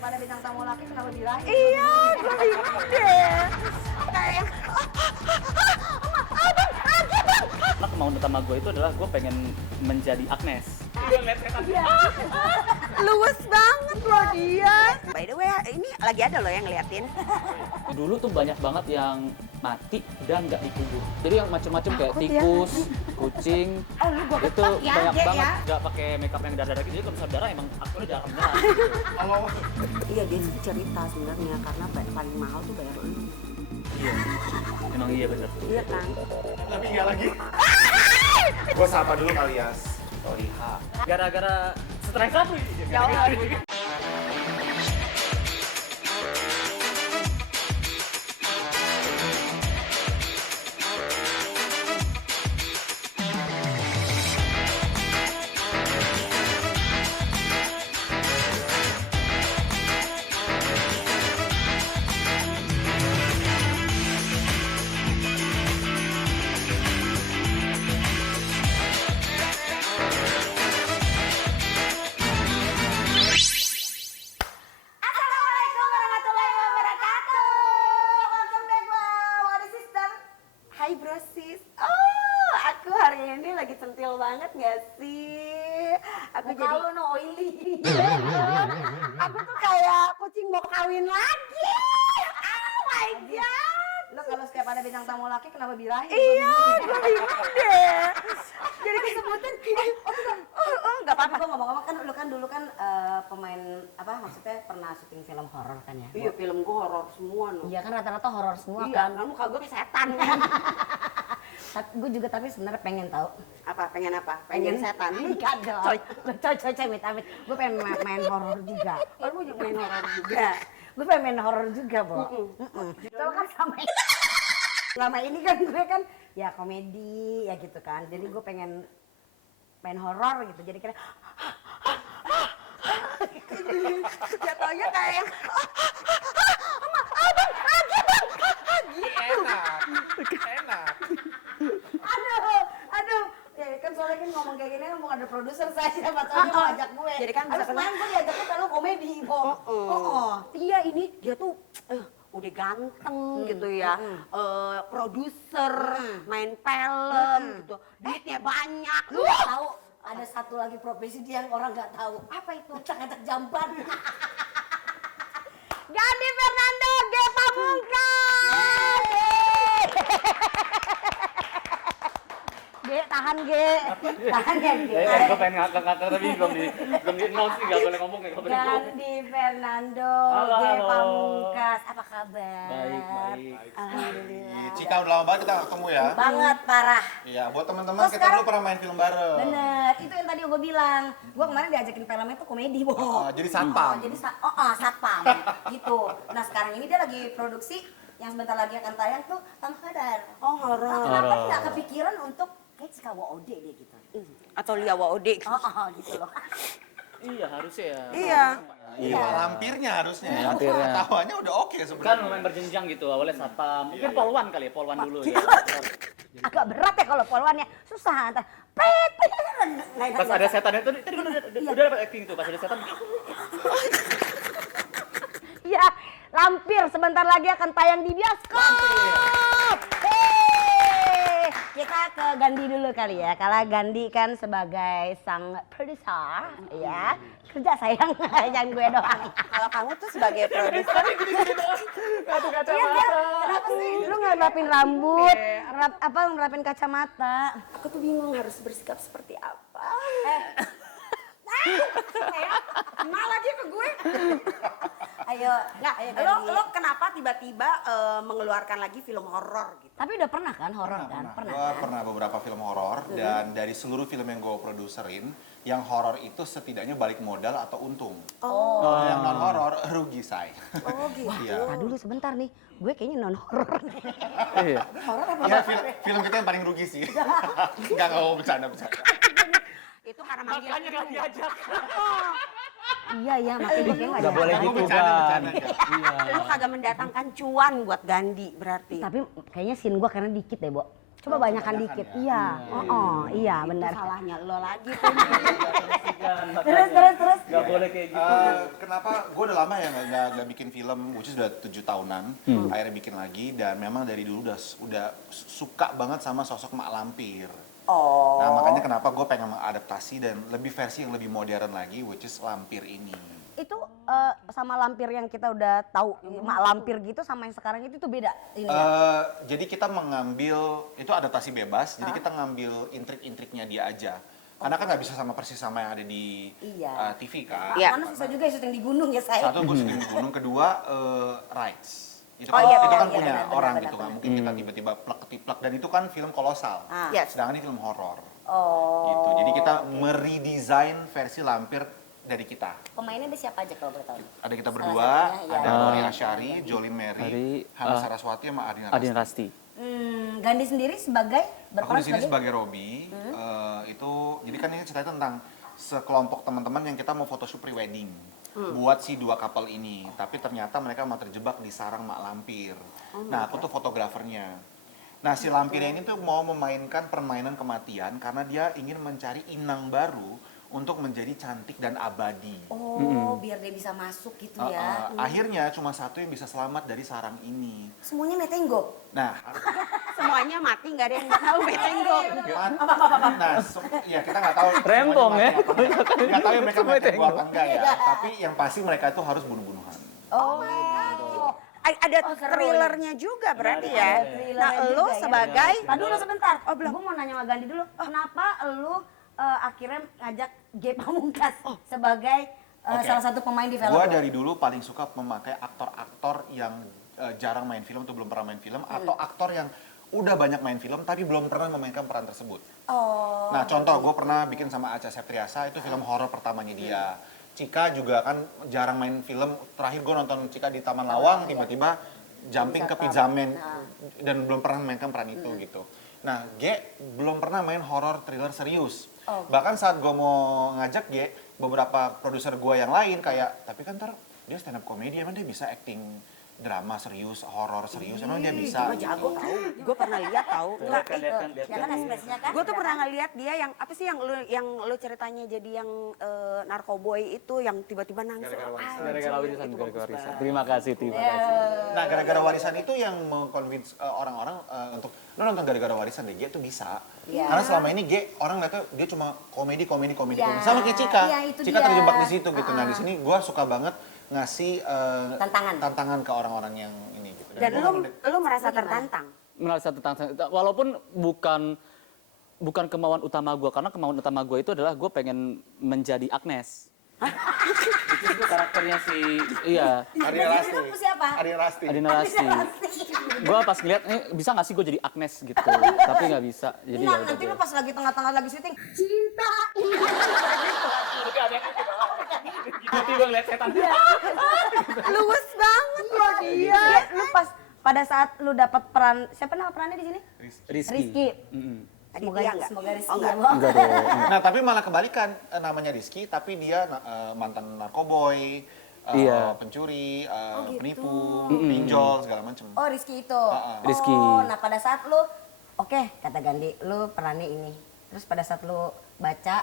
setiap ada bintang tamu laki kenapa birahi? Iya, gue bingung deh. Kayak, Karena kemauan utama gue itu adalah gue pengen menjadi Agnes. luwes banget loh dia. By the way, ini lagi ada loh yang ngeliatin. Dulu tuh banyak banget yang mati dan nggak dikubur. Jadi yang macam-macam kayak Takut ya. tikus, kucing, Oh, lu gua itu ketok ya, banyak Ge, banget. ya. Nggak pakai makeup yang darah-darah gitu. Jadi kalau misalnya darah emang akunnya darah-darah. Iya, dia cerita sebenarnya karena paling mahal tuh bayar lu. Iya, emang iya bener. Iya kan? Tapi enggak lagi. Gue sapa dulu alias Toriha. Gara-gara stres aku ini. Ya Allah. Assalamualaikum warahmatullahi wabarakatuh. Welcome back, Wadi Sister. Hai bro sis. Oh, aku hari ini lagi centil banget gak sih? Aku Muka jadi lu no oily. aku tuh kayak kucing mau kawin lagi. Oh my god. Lo kalau setiap ada bintang tamu laki kenapa birahi? Iya, gue bingung deh. Jadi kesebutan nggak apa-apa. Gue ngomong-ngomong kan lu kan dulu kan pemain apa maksudnya pernah syuting film horor kan ya? Iya, film gue horor semua no. Iya kan rata-rata horor semua Iya, kan. kamu kagak kayak setan kan? Gue juga tapi sebenarnya pengen tahu. Apa? Pengen apa? Pengen setan? Enggak dong. Coy, amit. Gue pengen main horor juga. Oh, lu juga main horor juga. Gue pengen main horor juga, Bo. Itu kan selama ini kan gue kan ya komedi ya gitu kan. Jadi gue pengen main horor gitu. Jadi kira Jatuhnya kayak Enak. aduh. Ya kan soalnya kan ngomong kayak gini kan mau ada produser saya siapa tahu dia mau ajak gue. Jadi kan bisa Habis kena- main gue diajaknya kalau komedi, Bo. iya ini dia tuh udah ganteng gitu ya, produser, main film gitu, duitnya banyak. Lu nggak tahu ada satu lagi profesi dia yang orang nggak tahu. Apa itu? Ngacak jamban. Gandhi Fernando G Pamungkas. G, tahan G. Tahan ya G. Gue pengen ngakak-ngakak tapi belum di announce sih, nggak boleh ngomong ya. Nggak boleh ngomong. Gandhi Fernando Halo, G halo. Pamungkas. Apa kabar? Baik. Alhamdulillah. Cika udah lama banget kita ketemu ya. Banget parah. Iya, buat teman-teman Terus kita sekarang- dulu pernah main film bareng. Bener, itu yang tadi gue bilang. Gue kemarin diajakin filmnya tuh komedi, Bo. Jadi satpam. Jadi satpam gitu. Nah sekarang ini dia lagi produksi yang sebentar lagi akan tayang tuh Tanah Kadar. Oh horor. Kenapa dia nggak kepikiran untuk kayak Cika Waode deh gitu. Atau Lia Waode. Gitu loh. Iya harusnya ya. Iya. Iya, lampirnya harusnya. Lampirnya. Tawanya udah oke Kan sebenarnya. lumayan berjenjang gitu, awalnya satpam. Mungkin polwan kali ya, polwan dulu ya. Agak berat ya kalau polwannya, susah. Ntar Pas ada setannya tadi gue udah dapat acting tuh, pas ada setan. Iya, lampir sebentar lagi akan tayang di bioskop. Hei, kita ke Gandhi dulu kali ya. Kalau Gandhi kan sebagai sang produser, ya kerja sayang, jangan gue doang. Kalau kamu tuh sebagai produser, Iya kan? Kenapa sih? Lu nggak rapin rambut, ngerapin kacamata. aku tuh bingung harus bersikap seperti apa. Kenal lagi ke gue. Ayo, Nggak, ayo lo, Gandhi. lo kenapa tiba-tiba mengeluarkan lagi film horor gitu? Tapi udah pernah kan horor kan? Pernah Gue kan? pernah beberapa film horor dan dari seluruh film yang gue produserin, yang horor itu setidaknya balik modal atau untung. Oh. Yang non horor rugi say. Oh gitu. Iya. Nah dulu sebentar nih, gue kayaknya non horor nih. Iya. Horor apa? Iya, film kita yang paling rugi sih. Enggak mau bercanda. Itu karena manggil. Makanya gak diajak. Iya, makanya gue kayak Nggak boleh Aku gitu bercanda. kan. Iya. Lu kagak mendatangkan cuan buat Gandhi berarti. Tapi kayaknya scene gue karena dikit deh, Bo. Coba banyakan dikit. Iya. Iya benar. Salahnya lo lagi tuh. Terus. Gak boleh kayak gitu. Kenapa gue udah lama ya nggak bikin film, which is udah 7 tahunan. Akhirnya bikin lagi dan memang dari dulu udah suka banget sama sosok mak lampir. Oh. Nah makanya kenapa gue pengen mengadaptasi dan lebih versi yang lebih modern lagi, which is lampir ini. Itu sama lampir yang kita udah tahu, mak lampir gitu sama yang sekarang itu tuh beda ini ya? Jadi kita mengambil, itu adaptasi bebas, jadi kita ngambil intrik-intriknya dia aja. Karena kan nggak bisa sama persis sama yang ada di Iya. TV kan. Iya. Karena susah juga ya syuting di gunung ya saya. Satu gue syuting di gunung, kedua rights. Itu Oh, kan, iya, itu benar, kan iya, punya benar, orang benar, gitu, benar. nggak mungkin kita tiba-tiba plek-ketiplek. Dan itu kan film kolosal, Yes. sedangkan ini film horor. Oh. Gitu. Jadi kita meredesign versi lampir dari kita. Pemainnya ada siapa aja kalau boleh tahu? Ada kita Salah berdua, satunya, ya. ada Rory Asyari, Jolin Mary, Mary, Hana Saraswati sama Ardina Adin Rasti. Rasti. Gandhi sendiri sebagai Aku berperan di sini sebagai Robi. Itu jadi kan ini ceritanya tentang sekelompok teman-teman yang kita mau photoshoot pre-wedding buat si dua couple ini. Tapi ternyata mereka malah terjebak di sarang mak lampir. Nah, aku tuh fotografernya. Nah, si lampirnya ini tuh mau memainkan permainan kematian karena dia ingin mencari inang baru untuk menjadi cantik dan abadi. Oh, biar dia bisa masuk gitu ya. Akhirnya cuma satu yang bisa selamat dari sarang ini. Semuanya metenggok. Nah, Semuanya mati, nggak ada yang tahu metenggok. nah, ya kita nggak tahu. Rempong ya. Nggak tahu ya mereka Semua metek gua tengok. apa enggak ya. Tapi yang pasti mereka itu harus bunuh-bunuhan. Oh, ada thrillernya juga berarti ya. Nah, lo sebagai Tadi dulu sebentar. Oh belum. Gue mau nanya sama Gandhi dulu. Kenapa lu akhirnya ngajak G Pamungkas sebagai Oke. salah satu pemain di film? Gua lu? dari dulu paling suka memakai aktor-aktor yang jarang main film atau belum pernah main film atau aktor yang udah banyak main film tapi belum pernah memainkan peran tersebut. Oh. Nah, contoh gue pernah bikin sama Acha Septriasa, itu film horor pertamanya dia. Cika juga kan jarang main film. Terakhir gue nonton Cika di Taman Lawang, tiba-tiba jumping ke Pizzaman dan belum pernah memainkan peran itu gitu. Nah, G belum pernah main horor thriller serius. Bahkan saat gue mau ngajak G, beberapa produser gue yang lain kayak, tapi kan ntar dia stand up comedy, emang dia bisa acting drama serius, horor serius, emang dia bisa. Gue jago tahu. Gue pernah lihat tahu. Lihat kan, lihat kan, lihat Ya kan kan. ekspresinya kan? Gue tuh pernah ngeliat dia yang apa sih yang lu ceritanya jadi yang narkoboy itu yang tiba-tiba nangis. Gara-gara warisan. Terima kasih. Nah, gara-gara warisan itu yang mengconvince orang-orang untuk lo nonton gara-gara warisan deh, G tuh bisa. Iya. Karena selama ini G orang lihatnya dia cuma komedi. Iya. Sama kayak Cika. Iya, itu Cika dia. terjebak di situ gitu. Nah, di sini gue suka banget ngasih Tantangan. ke orang-orang yang ini gitu. Dan gua lu merasa tertantang. Merasa tentang walaupun bukan kemauan utama gue, karena kemauan utama gue itu adalah gue pengen menjadi Agnes. Itu karakternya si Adina Rasti. Itu siapa? Adina Rasti. Adina Rasti. Gue pas ngeliat bisa nggak sih gue jadi Agnes gitu, tapi nggak bisa. Jadi ya Nah, udah nanti deh. lu pas lagi tengah-tengah lagi syuting, cinta. Tiba-tiba ngeliat setan. Luwes banget loh dia. Iya, lu pas pada saat lu dapat peran, siapa nama perannya di sini? Rizky. Semoga Aditya nggak? semoga Rizky Oh, ya, nggak. Bang. Enggak dong. Nah, tapi malah kebalikan, namanya Rizky tapi dia mantan narkoboy, Iya. pencuri, gitu. penipu, pinjol segala macam. Oh, Rizky itu. Rizky. Oh, nah pada saat lu, oke, kata Gandhi, lu perannya ini. Terus pada saat lu baca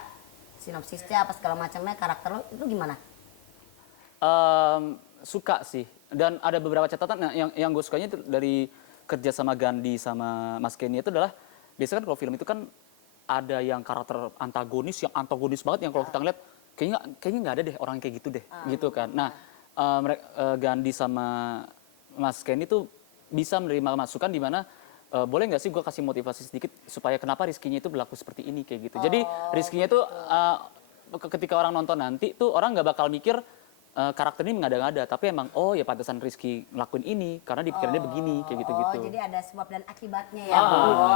sinopsisnya apa segala macamnya, karakter lu itu gimana? Suka sih, dan ada beberapa catatan. Nah, yang gue sukanya itu dari kerja sama Gandhi sama Mas Kenny itu adalah biasanya kan kalau film itu kan ada yang karakter antagonis yang antagonis banget, yang kalau kita ngeliat kayaknya nggak ada deh orang kayak gitu deh, gitu kan. Nah, Gandhi sama Mas Kenny tuh bisa menerima masukan di mana boleh nggak sih gue kasih motivasi sedikit supaya kenapa Rizky-nya itu berlaku seperti ini kayak gitu. Jadi Rizky-nya tuh ketika orang nonton nanti tuh orang nggak bakal mikir karakter ini mengada-ngada, tapi emang oh ya pantesan Rizky ngelakuin ini karena dipikirnya begini kayak gitu-gitu. Oh, jadi ada sebab dan akibatnya ya.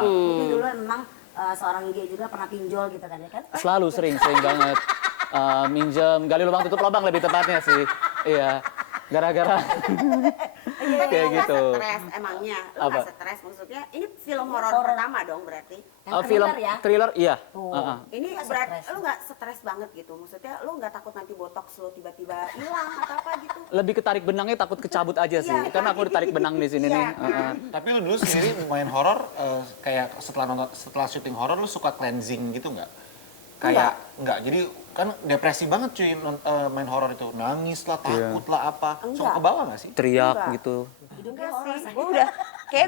Mungkin dulu memang seorang G juga pernah pinjol gitu kan ya kan? Selalu sering banget minjem, gali lubang tutup lubang lebih tepatnya sih. Iya. Gara-gara Tapi Kayak lu nggak gitu. stres emangnya? Lu Apa? nggak stres maksudnya? Ini film horor pertama dong berarti. Yang Film thriller ya? thriller, iya. Tuh. Heeh. Ini Nggak berarti stres. lu nggak stres banget gitu? Maksudnya lu nggak takut nanti botox lu tiba-tiba hilang atau apa gitu? Lebih ketarik benangnya takut kecabut aja sih. Iya. Karena aku ditarik benang di sini Iya. nih. Heeh. Tapi lu dulu sendiri main horor kayak setelah syuting horor lu suka cleansing gitu nggak? Kayak nggak. Jadi kan depresi banget cuy main horor itu. Nangis lah, takut lah apa. Suka Enggak. ke bawah nggak sih? Teriak Enggak. gitu. Enggak sih,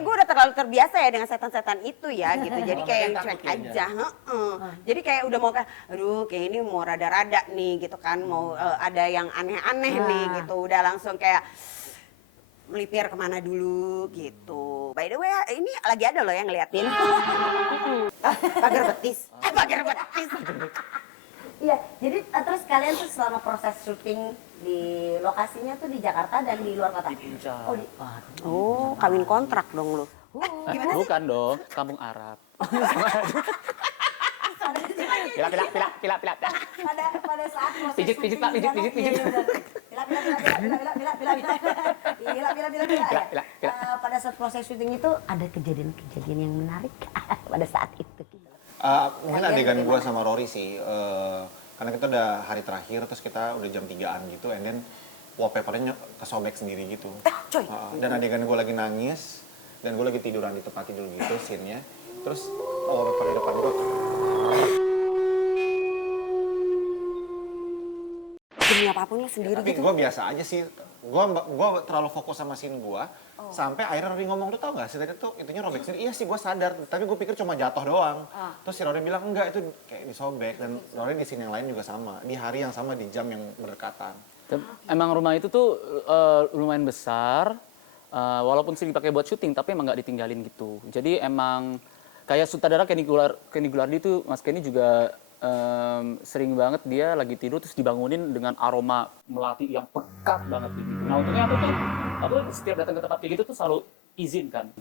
gue udah terlalu terbiasa ya dengan setan-setan itu ya gitu. Jadi kayak yang Takut cuek ya, aja. Heeh. Jadi kayak udah mau kayak, aduh kayak ini mau rada-rada nih gitu kan, mau ada yang aneh-aneh nih gitu. Udah langsung kayak melipir kemana dulu gitu. By the way, ini lagi ada loh yang ngeliatin. Pagar betis. Pagar betis. Iya, jadi terus kalian tuh selama proses syuting di lokasinya tuh di Jakarta dan di luar kota? Puncak. Oh, di, Oh, kawin kontrak dong lu. Bukan dong, kampung Arab. Pila. pada saat proses Pijit, Pak, syuting pijit. Pila. Pila. Pada saat proses syuting itu ada kejadian-kejadian yang menarik pada saat itu. Mungkin adegan gua sama Rory sih. Karena kita udah hari terakhir, terus kita udah jam 3-an gitu, and then wallpapernya kesobek sendiri gitu. Coy. Dan adegan gue lagi nangis, dan gue lagi tiduran di tempat tidur gitu, scene-nya. Terus wallpaper di depan gue, Demi apapun lu sendiri tapi gitu. gue biasa aja sih. Gue terlalu fokus sama scene gue, sampai akhirnya Rory ngomong, lu tau gak sih tadi tuh itunya robek sendiri? Iya sih gue sadar, tapi gue pikir cuma jatuh doang. Terus si Rory bilang, enggak itu kayak disobek, dan Rory di scene yang lain juga sama. Di hari yang sama, di jam yang berdekatan. Emang rumah itu tuh lumayan besar, walaupun sering dipakai buat syuting, tapi emang nggak ditinggalin gitu. Jadi emang kayak sutradara Kenny Gulardi itu, Mas Kenny juga sering banget dia lagi tidur terus dibangunin dengan aroma melati yang pekat banget gitu. Nah untungnya aku setiap datang ke tempat kayak gitu tuh selalu izin kan.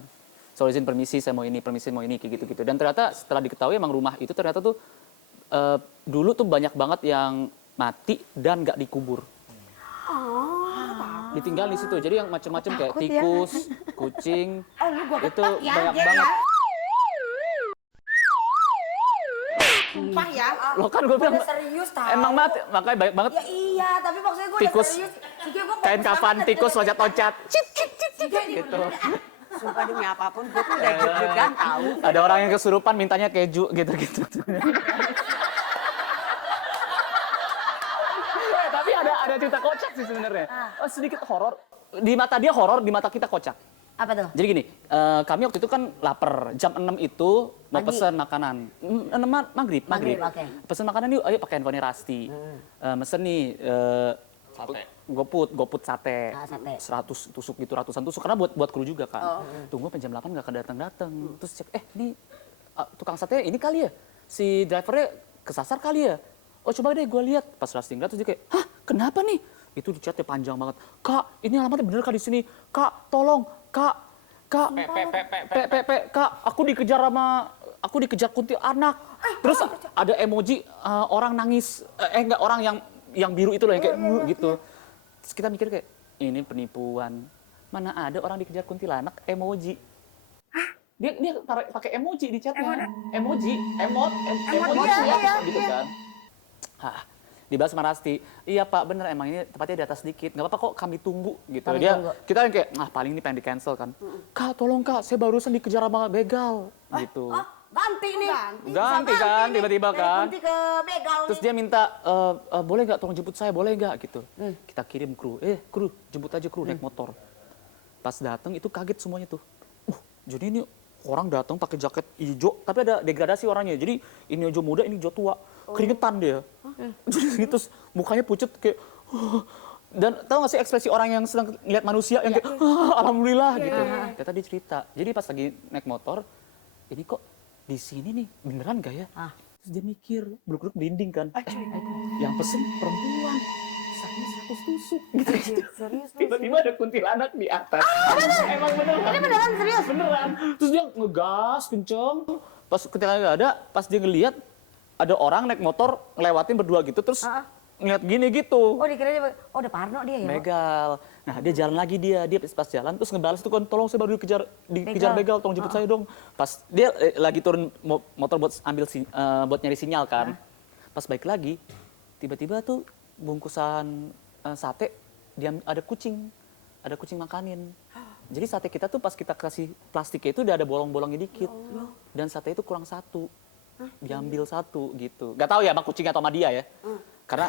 Selalu izin permisi saya mau ini, permisi mau ini kayak gitu-gitu. Dan ternyata setelah diketahui emang rumah itu ternyata tuh dulu tuh banyak banget yang mati dan nggak dikubur. Ditinggal di situ. Jadi yang macam-macam kayak tikus, kucing, itu banyak banget. Sumpah ya. Loh kan gue bilang Serius tau? emang mati, makanya banyak banget Ya iya, tapi maksudnya gue Tikus. udah serius. kain kafan tikus loncat-loncat. Cip gitu. Sumpah demi apapun, gue tuh udah deg-degan tahu. Ada orang yang kesurupan mintanya keju gitu-gitu. Tapi ada cerita kocak sih sebenarnya. Sedikit horor. Di mata dia horor, di mata kita kocak. Apa tuh? Jadi gini, kami waktu itu kan lapar. Jam 6 itu mau Pagi. pesen makanan. 6 maghrib. Oke. Pesen makanan yuk, ayo pakai handphone Rasti. Mesen nih, Sate. GoPut sate. Sate. 100 tusuk gitu, ratusan tusuk. Karena buat kru juga kan. Tunggu sampai jam 8 nggak datang-datang. Terus cek, ini tukang sate ini kali ya? Si drivernya kesasar kali ya? Oh coba deh gue lihat. Pas Rasti ngeliat terus dia kayak, hah kenapa nih? Itu di chatnya panjang banget. Kak, ini alamatnya bener kak di sini. Kak, tolong. Kak, Kak, aku dikejar kuntilanak. Terus ada emoji orang nangis, enggak orang yang biru itu loh yang kayak gitu. Terus kita mikir kayak ini penipuan. Mana ada orang dikejar kuntilanak emoji. Dia pakai emoji di chatnya. Emoji gitu kan. Hah, dibahas sama Rasti. Iya Pak, bener emang ini tempatnya di atas dikit. Nggak apa-apa kok kami tunggu gitu. Kita yang kayak, paling ini pengen di cancel kan. Kak, tolong Kak, saya barusan dikejar sama begal gitu. Ganti nih. Ganti kan, tiba-tiba kan. Ganti ke begal Terus dia minta, boleh nggak tolong jemput saya, boleh nggak gitu. Kita kirim kru, kru jemput aja kru naik motor. Pas datang itu kaget semuanya tuh. Jadi ini orang datang pakai jaket hijau, tapi ada degradasi orangnya. Jadi ini hijau muda, ini hijau tua. Keringetan dia. Jadi terus mukanya pucet kayak, dan tahu nggak sih ekspresi orang yang sedang lihat manusia yang kayak, alhamdulillah gitu. Ternyata dia cerita. Jadi pas lagi naik motor, ini kok di sini nih beneran gak ya? Terus dia mikir, beluk-beluk merinding kan. Yang pesen perempuan, sakitnya 100 tusuk gitu. Serius lu? Tiba-tiba ada kuntilanak di atas. Emang beneran. Ini beneran serius? Beneran. Terus dia ngegas kenceng. Pas kuntilanak nggak ada, pas dia ngeliat ada orang naik motor ngelewatin berdua gitu terus ngeliat gini gitu. Oh dikira dia, oh udah parno dia ya? Begal. Nah dia jalan lagi dia pas jalan terus ngebalas itu kan tolong saya baru dikejar begal, tolong jemput saya dong. Pas dia lagi turun motor buat buat nyari sinyal kan. Pas balik lagi tiba-tiba tuh bungkusan sate ada kucing makanin. Jadi sate kita tuh pas kita kasih plastiknya itu udah ada bolong-bolongnya dikit. Dan sate itu kurang satu. Diambil satu gitu. Gak tahu ya sama kucing atau sama dia ya. Karena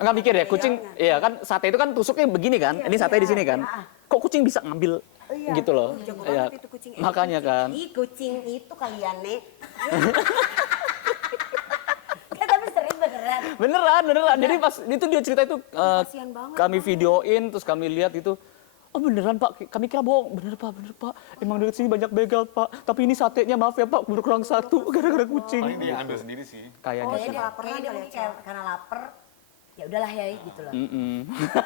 nggak mikir ya kucing, iya kan sate itu kan tusuknya begini kan, ini sate di sini kan. Kok kucing bisa ngambil gitu loh? Jago Iya. banget itu kucing. Makanya kan. Ih kucing itu kalian nih. Tapi sering beneran. Beneran. Jadi pas itu dia cerita itu Kasihan banget, kami videoin terus kami lihat itu. Oh beneran Pak, kami kira bohong. Bener Pak. Emang dari sini banyak begal Pak. Tapi ini satenya maaf ya Pak, kurang satu gara-gara kucing. Paling dia ambil sendiri sih. Kayaknya. Kayaknya dia, kelaparan kayaknya dia kali mungkin ya, karena lapar. Ya udahlah ya gitu loh.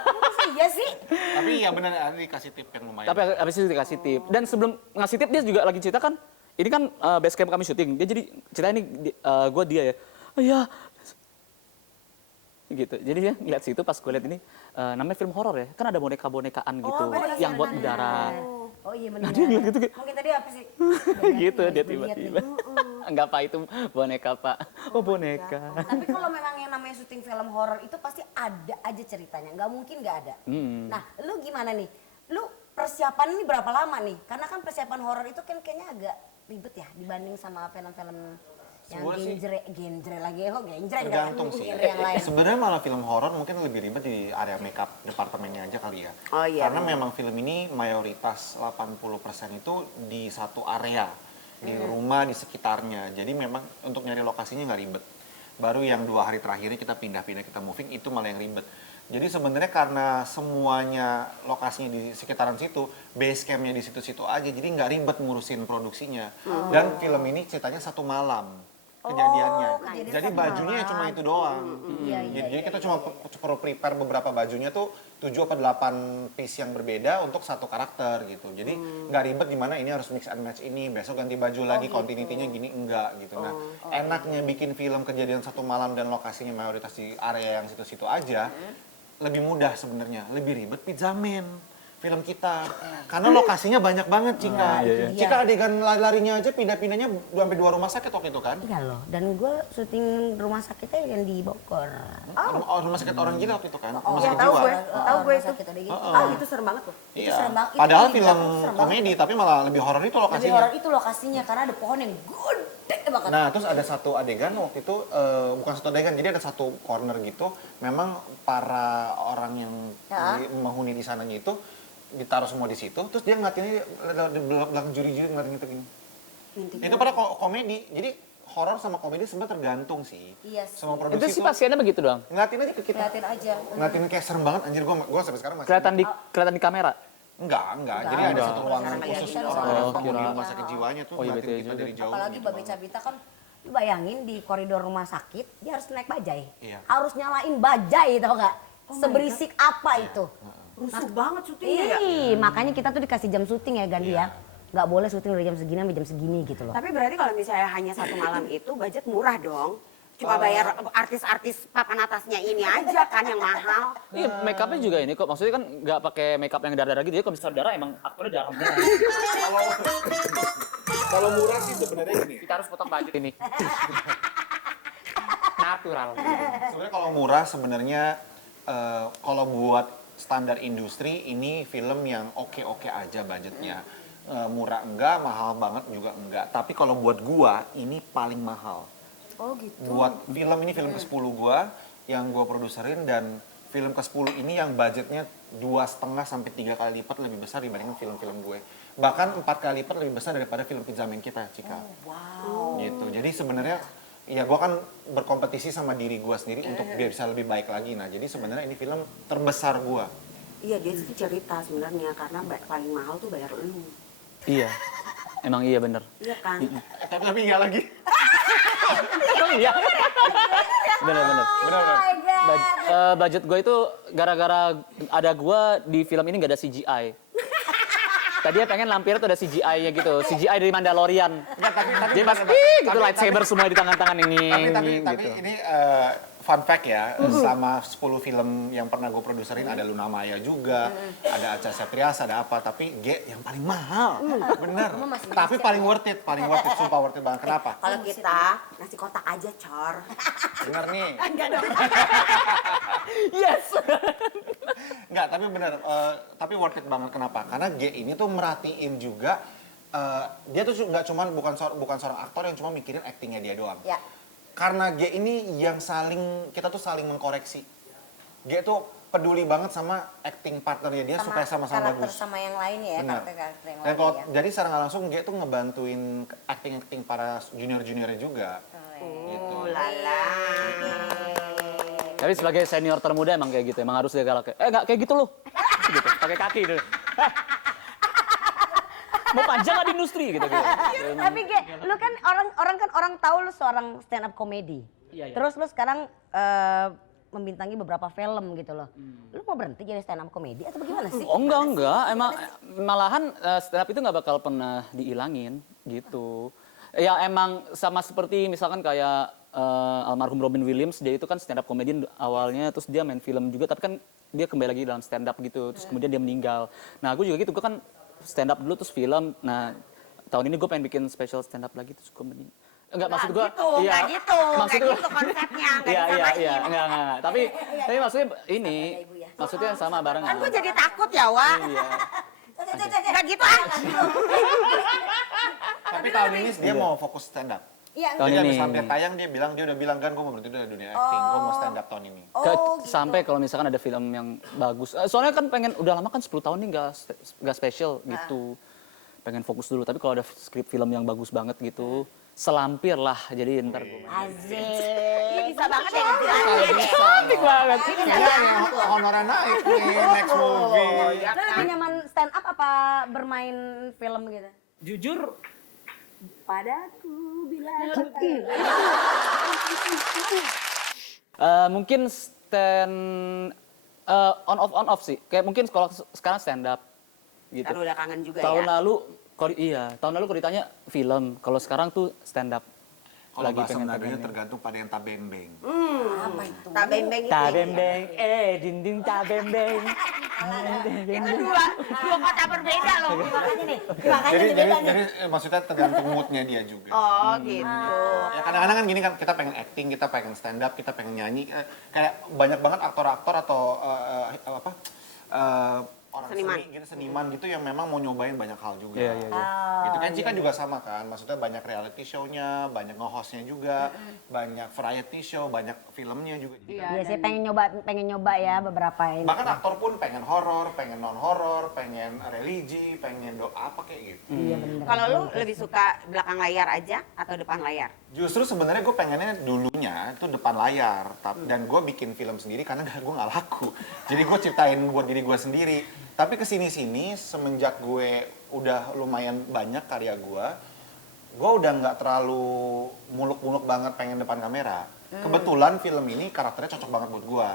Masa iya sih? Tapi ya benar ada dikasih tip yang lumayan. Tapi habis itu dikasih tip. Dan sebelum ngasih tip dia juga lagi cerita kan, ini kan base camp kami syuting. Dia jadi cerita ini gue dia ya. Oh iya. Gitu. Jadi dia ngeliat situ pas gue liat ini namanya film horor ya. Kan ada boneka-bonekaan gitu bener, yang buat udara. Oh iya benar. Nah, dia ngeliat gitu kayak Mungkin tadi apa sih? gitu dia Harus dilihat tiba-tiba. nih. Enggak Pak itu boneka Pak. Oh boneka. Tapi kalau memang yang namanya syuting film horor itu pasti ada aja ceritanya. Nggak mungkin nggak ada. Nah, lu gimana nih? Lu persiapan ini berapa lama nih? Karena kan persiapan horor itu kan kayaknya agak ribet ya dibanding sama film-film yang genre lagi Tergantung sih. yang lain. Sebenarnya malah film horor mungkin lebih ribet di area makeup departemennya aja kali ya. Oh iya, Karena memang film ini mayoritas 80% itu di satu area, di rumah di sekitarnya. Jadi memang untuk nyari lokasinya nggak ribet. Baru yang 2 hari terakhirnya kita pindah-pindah, kita moving, itu malah yang ribet. Jadi sebenarnya karena semuanya lokasinya di sekitaran situ, base campnya di situ-situ aja, jadi nggak ribet ngurusin produksinya. Dan film ini ceritanya 1 malam kejadiannya. kejadian Jadi 1 bajunya malam. cuma itu doang. Jadi kita cuma perlu prepare beberapa bajunya tuh 7 atau 8 piece yang berbeda untuk satu karakter gitu. Jadi nggak ribet gimana ini harus mix and match ini, besok ganti baju lagi, continuity-nya gini, enggak gitu. Nah, enaknya bikin film kejadian 1 malam dan lokasinya mayoritas di area yang situ-situ aja, lebih mudah sebenarnya, lebih ribet pizzaman film kita. Karena lokasinya banyak banget, Cika. Cika adegan lari-larinya aja pindah-pindahnya sampai 2 rumah sakit waktu itu kan. Iya loh, dan gue syuting rumah sakitnya yang di Bogor. Rumah sakit orang gila waktu itu kan, rumah Iya sakit tahu jiwa. gue, tahu gue itu. Sakit ada gitu. Itu serem banget loh. Iya. serem banget. Itu Padahal di film belakang serem banget. komedi, tapi malah lebih horor itu Lebih lokasinya. horor itu lokasinya karena ada pohon yang gede banget. Nah, terus ada satu adegan waktu itu, bukan satu adegan, jadi ada satu corner gitu. Memang para orang yang menghuni di sananya itu ditaruh semua di situ, terus dia ngeliatinnya di belakang juri-juri ngeliatin gitu gini. Itu pada komedi, jadi horor sama komedi sebenarnya tergantung sih. Iya sih. Sama Itu produksi sih tuh pasiennya begitu doang. ngeliatin aja ke kita. Liatin aja. Ngeliatin kayak serem banget, anjir gua sampai sekarang masih. Kelihatan di kamera. Enggak. Jadi ada satu ruangan Enggak. khusus Oh, orang yang kira. di rumah sakit jiwanya tuh Oh, iya, ngeliatin betul kita juga. dari jauh. Apalagi gitu. Babe Cabita kan, lu bayangin di koridor rumah sakit dia harus naik bajai. Iya. Harus nyalain bajai tau gak? Seberisik apa itu? Rusuh banget syutingnya ya. Makanya kita tuh dikasih jam syuting ya Gandhi ya. Nggak boleh syuting dari jam segini sampai jam segini gitu loh. Tapi berarti kalau misalnya hanya 1 malam itu budget murah dong. Cuma bayar artis-artis papan atasnya ini aja kan yang mahal. Iya, make upnya juga ini kok. Maksudnya kan nggak pakai make up yang darah-darah gitu ya. Kalau misalnya darah emang aktornya darah beneran. Kalau murah sih sebenarnya gini. Kita harus potong budget ini. Natural. Sebenarnya kalau murah sebenarnya kalau buat standar industri ini film yang oke-oke aja budgetnya. Murah enggak, mahal banget juga enggak. Tapi kalau buat gua ini paling mahal. Oh gitu. Buat film ini film ke-10 gua yang gua produserin dan film ke-10 ini yang budgetnya 2,5 sampai 3 kali lipat lebih besar dibandingkan film-film gue. Bahkan 4 kali lipat lebih besar daripada film Pizzaman kita, Cika. Wow. Gitu. Jadi sebenarnya ya gua kan berkompetisi sama diri gua sendiri untuk biar bisa lebih baik lagi. Nah, jadi sebenarnya ini film terbesar gua. Iya dia sih cerita sebenarnya karena paling mahal tuh bayar lu. Iya. Emang iya bener. Iya kan? Tapi enggak lagi. Emang iya. Bener-bener. Budget gue itu gara-gara ada gue di film ini nggak ada CGI. Tadinya pengen lampir tuh ada CGI-nya gitu, CGI dari Mandalorian. Jadi pas gitu lightsaber semua di tangan-tangan ini Tapi gitu. ini fun fact ya, sama 10 film yang pernah gue produserin ada Luna Maya juga, ada Acha Septriasa, ada apa, tapi G yang paling mahal, bener. Tapi paling worth it, sumpah worth it banget. Kenapa? Kalau kita nasi kotak aja, Cor. Bener nih. Enggak dong. Yes. Enggak, tapi bener, tapi worth it banget. Kenapa? Karena G ini tuh merhatiin juga, dia tuh nggak cuman bukan seorang aktor yang cuma mikirin aktingnya dia doang. Ya. Karena G ini yang kita tuh saling mengkoreksi. G tuh peduli banget sama acting partnernya dia supaya sama-sama karakter bagus. sama yang lainnya ya, Benar. karakter yang Dan kalau lainnya. jadi secara nggak langsung G tuh ngebantuin acting para junior-juniornya juga. Gitu. Lala. Tapi sebagai senior termuda emang kayak gitu, emang harus dia galak. Nggak kayak gitu loh. Gitu, pakai kaki dulu. Mau panjang nggak di industri gitu. Tapi Ge, lu kan orang tahu lu seorang stand up comedy. Iya, iya. Terus lu sekarang membintangi beberapa film gitu loh. Lu mau berhenti jadi stand up comedy atau bagaimana sih? Oh enggak. Emang malahan stand up itu nggak bakal pernah dihilangin gitu. Ya emang sama seperti misalkan kayak almarhum Robin Williams, dia itu kan stand up comedian awalnya, terus dia main film juga, tapi kan dia kembali lagi dalam stand up gitu, terus kemudian dia meninggal. Nah aku juga gitu, gue kan stand up dulu terus film. Nah tahun ini gue pengen bikin special stand up lagi terus gue enggak maksud gue Nggak gitu maksud konsepnya, nggak iya disamain. enggak tapi maksudnya ini maksudnya sama barengan. Kan gue jadi takut ya, Wak. Iya. Nggak gitu ah. Tapi tahun ini dia mau fokus stand up. Iya. Tahun Jadi ini. habis sampai tayang dia udah bilang kan gue mau berhenti dari dunia acting, gue mau stand up tahun ini. Sampai kalau misalkan ada film yang bagus. Soalnya kan udah lama kan 10 tahun nih nggak special gitu. Pengen fokus dulu, tapi kalau ada skrip film yang bagus banget gitu, selampir lah. Jadi ntar gue Asik. Bisa banget ya ngejelasin. cantik banget. Iya nih, honornya naik nih, next movie. Lu lebih nyaman stand up apa bermain film gitu? Jujur, Padaku bilang mungkin stand on off sih. Kayak mungkin kalau sekarang stand up gitu. kan udah kangen juga Tahun ya. lalu tahun lalu kalau ditanya film, kalau sekarang tuh stand up. Kalau Lagi bahasa pengen Menadonya pengen. tergantung pada yang tabembeng. Apa itu? Tak bembeng itu. Tabembeng, dinding tabembeng. Itu dua kota berbeda loh. Makanya nih, Jadi maksudnya tergantung moodnya dia juga. Oh gitu. Ya kadang-kadang kan gini kan, kita pengen acting, kita pengen stand up, kita pengen nyanyi. Kayak banyak banget aktor-aktor atau orang Seniman. seniman gitu yang memang mau nyobain banyak hal juga. Iya, iya, iya. Gitu kan Cika juga sama kan, maksudnya banyak reality show-nya, banyak nge-hostnya juga, banyak variety show, banyak filmnya juga. Iya sih pengen nyoba ya beberapa ini. Bahkan aktor pun pengen horor, pengen non horor, pengen religi, pengen apa kayak gitu. Iya bener. Kalau lu lebih suka belakang layar aja atau depan layar? Justru sebenarnya gue pengennya dulunya itu depan layar, dan gue bikin film sendiri karena gue nggak laku. Jadi gue ciptain buat diri gue sendiri. Tapi kesini-sini semenjak gue udah lumayan banyak karya gue udah nggak terlalu muluk-muluk banget pengen depan kamera. Kebetulan film ini karakternya cocok banget buat gue.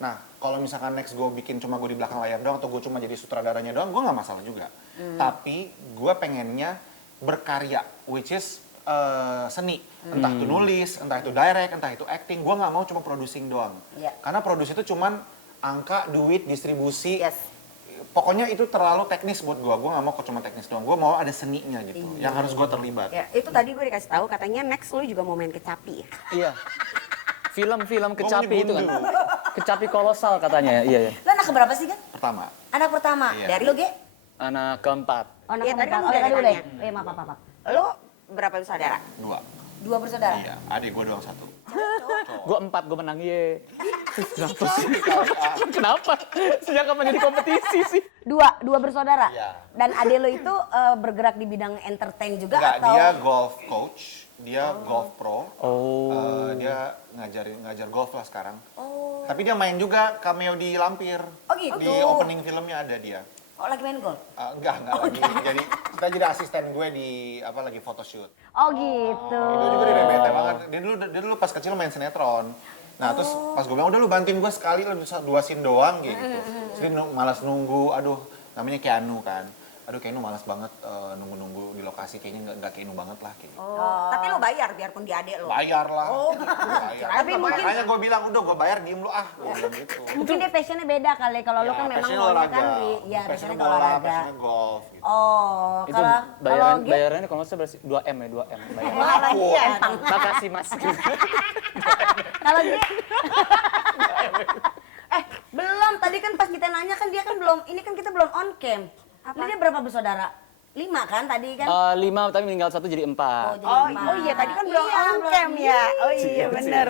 Nah, kalau misalkan next gue bikin cuma gue di belakang layar doang atau gue cuma jadi sutradaranya doang, gue nggak masalah juga. Tapi gue pengennya berkarya, which is seni. Entah itu nulis, entah itu direct, entah itu acting. Gue nggak mau cuma producing doang. Iya. Karena produksi itu cuman angka, duit, distribusi. Yes. Pokoknya itu terlalu teknis buat gue nggak mau kok cuma teknis doang. Gue mau ada seninya gitu, yang harus gue terlibat. Ya, itu tadi gue dikasih tahu katanya next lu juga mau main kecapi ya. Iya. Film-film kecapi maunya itu kan. gundu. Kecapi kolosal katanya ya. Iya, iya. Lu anak keberapa sih kan? Pertama, Anak pertama. Iya. Dari lu Ge? Anak keempat. Oh, Iya, tadi kan oh, udah tadi udah. ditanya. Eh, maaf. Lu berapa saudara? 2. 2 bersaudara. Iya, adik gue doang 1. Gue 4, gue menang ye. Kenapa sih? Kenapa? Sejak kapan jadi kompetisi sih? Dua bersaudara. Iya. Dan ade lo itu bergerak di bidang entertain juga Enggak, atau? dia golf coach, dia golf pro. Oh. Dia ngajar golf lah sekarang. Tapi dia main juga cameo di Lampir. Oh, gitu. Di opening filmnya ada dia. Oh lagi main golf? Enggak lagi. Kita jadi asisten gue di lagi photoshoot. Oh gitu. Itu juga dia bete banget. Dia dulu pas kecil main sinetron. Nah terus pas gue bilang udah lu bantuin gue sekali, lu bisa 2 scene doang gitu. Terus dia malas nunggu, aduh namanya Keanu kan. aduh kayak Inu malas banget nunggu-nunggu di lokasi, kayaknya nggak kayak Inu banget lah kayak gitu. Tapi lo bayar biarpun dia adek lo. Bayar lah. Oh, gitu. Bayar. Tapi mungkin- makanya gue bilang udah gue bayar diem lu ah, gue bilang gitu. Mungkin dia passionnya beda kali. Kalau lu kan memang passionnya maunya olahraga. kan di, ya Passionnya passionnya ke bola, olahraga. passionnya golf gitu. Oh, Itu kalau Ge- bayarannya kalau nggak salah berarti 2M ya, 2M. Bayar. Wah, iya. Makasih Mas. Kalau dia belum, tadi kan pas kita nanya kan dia kan belum, ini kan kita belum on cam. Ini dia berapa bersaudara? 5 kan tadi kan? 5 tapi meninggal 1 jadi 4. jadi Oh, 4. oh iya tadi kan belum Iya, on belum. cam ya. Oh iya bener.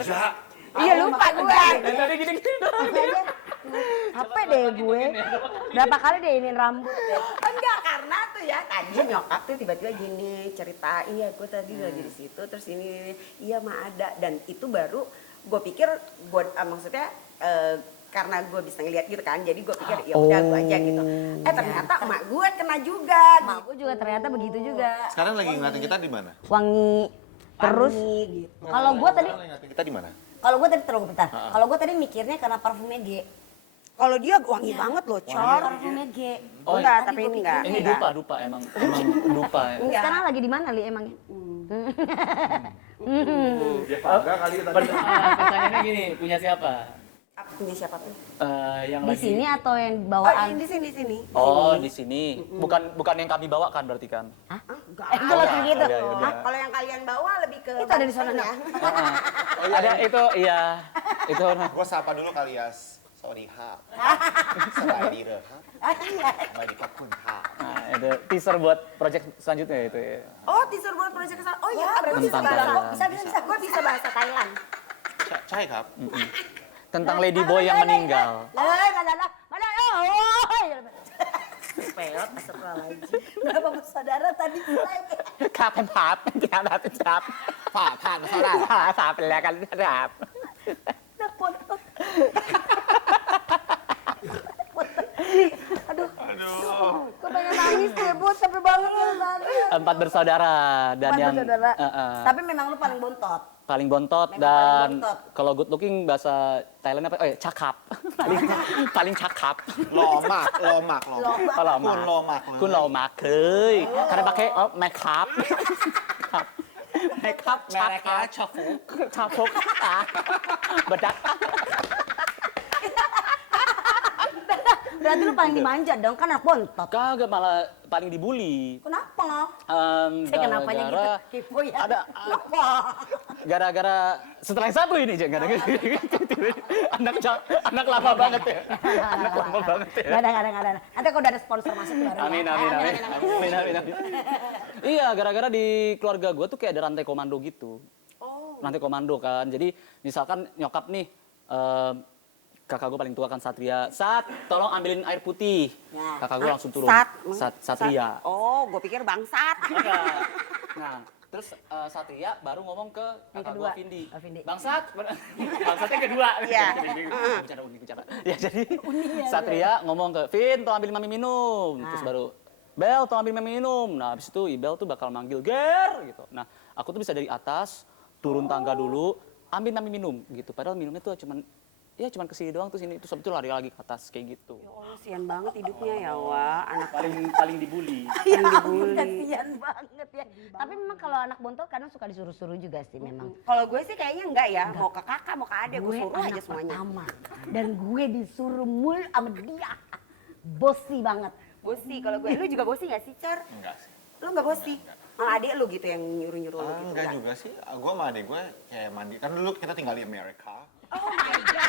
Iya lupa gue. Tadi gini-gini doang. Apa deh gue? Berapa kali deh ini rambut deh. Enggak, karena tuh ya tadi nyokap tuh tiba-tiba gini cerita, iya gue tadi lagi di situ terus ini iya mah ada, dan itu baru gue pikir gue maksudnya karena gue bisa ngeliat gitu kan, jadi gue pikir ya udah gue aja gitu. Ternyata emak gue kena juga. Mak gue juga ternyata begitu juga. Sekarang lagi ngeliatin kita di mana? Wangi terus. gitu. Kalau gue tadi, Sekarang lagi ngeliatin kita di mana? kalau gue tadi terlalu bentar. Kalau gue tadi mikirnya karena parfumnya G. Kalau dia wangi banget loh, Cor. Parfumnya G. Oh, Enggak, tadi tapi gua ini pikir enggak. Ini dupa emang dupa ya. Enggak. Sekarang lagi di mana Li emangnya? Pertanyaannya gini, punya siapa? Punya siapa tuh? Yang Di lagi. sini atau yang Oh, bawaan? di sini. Oh, di sini. Bukan yang kami bawakan berarti kan? Enggak. Itu langsung gitu. Iya, iya. Hah? Kalau yang kalian bawa lebih ke Itu ada di sana, ya. Ada itu, iya. Itu Gue sapa dulu kali ya. Sorry ha. Selamat dire ha. Baik kapun ha. nah, itu teaser buat project selanjutnya itu ya. Oh, teaser buat project kesana. Oh iya, berarti bisa Tentang bahasa. Thailand. Bisa. Gue bisa bahasa Thailand. Cai kap. Tentang Lady Boy yang meninggal. Mana? Oh, Peot, astagfirullahaladzim. Berapa bersaudara tadi? Kapan pap? Tiap pap. Pap saudara. Pap kan pap. Gue pengen nangis deh, Bud, capek banget ya tadi. 4 bersaudara dan yang Bersaudara. eh, Tapi memang lu paling bontot. paling bontot Memang dan paling bontot. kalau good looking bahasa Thailand apa? Oh ya, cakap. paling cakap. Lomak. Oh, lomak. Kun lomak. Kun lomakเคย karena pakai make up. make up Mereknya cakap. Cakap. Bedak. Berarti lu paling dimanja dong, kan anak bontot. Kagak, malah paling dibully. Kenapa? Saya kenapanya gitu, Gara-gara kepo ya. ada gara-gara setelah yang satu ini jangan anak lama banget ya. Anak lama banget ya. Gak ada. Nanti kalau udah ada sponsor masuk baru ya. Amin. Iya, gara-gara di keluarga gue tuh kayak ada rantai komando gitu. Rantai komando kan. Jadi misalkan nyokap nih, kakak gue paling tua kan Satria. Sat, tolong ambilin air putih. Ya. Kakak gue langsung turun. Satria. Oh, gue pikir bangsat. Enggak. Nah, terus Satria baru ngomong ke Yang kakak kedua. gue Vindi. Oh, Vindi. Bangsat. Bangsatnya kedua. Iya. Bicara. Ya jadi Satria ngomong ke Vin, tolong ambil mami minum. Terus baru Bel, tolong ambil mami minum. Nah, habis itu Ibel tuh bakal manggil Ger gitu. Nah, aku tuh bisa dari atas turun tangga dulu, ambil mami minum gitu. Padahal minumnya tuh cuman kesini doang, terus ini terus habis itu lari lagi ke atas kayak gitu. Ya Allah, sian banget hidupnya ya, Wak. Anak Paling dibully. yang dibully. Kasian banget ya. Tapi memang kalau anak bontot kadang suka disuruh-suruh juga sih memang. Kalau gue sih kayaknya enggak ya. Mau ke kakak, mau ke adek, gue Gue suruh anak aja semuanya. pertama dan gue disuruh mul sama dia. Bosi banget. Bosi, kalau gue. Lu juga bosi gak sih, Cor? Enggak sih. Lu gak bosi? Malah adek lu gitu yang nyuruh-nyuruh lu gitu. Enggak juga sih. Gue sama adik gue kayak mandi. Kan dulu kita tinggal di Amerika. Oh my God.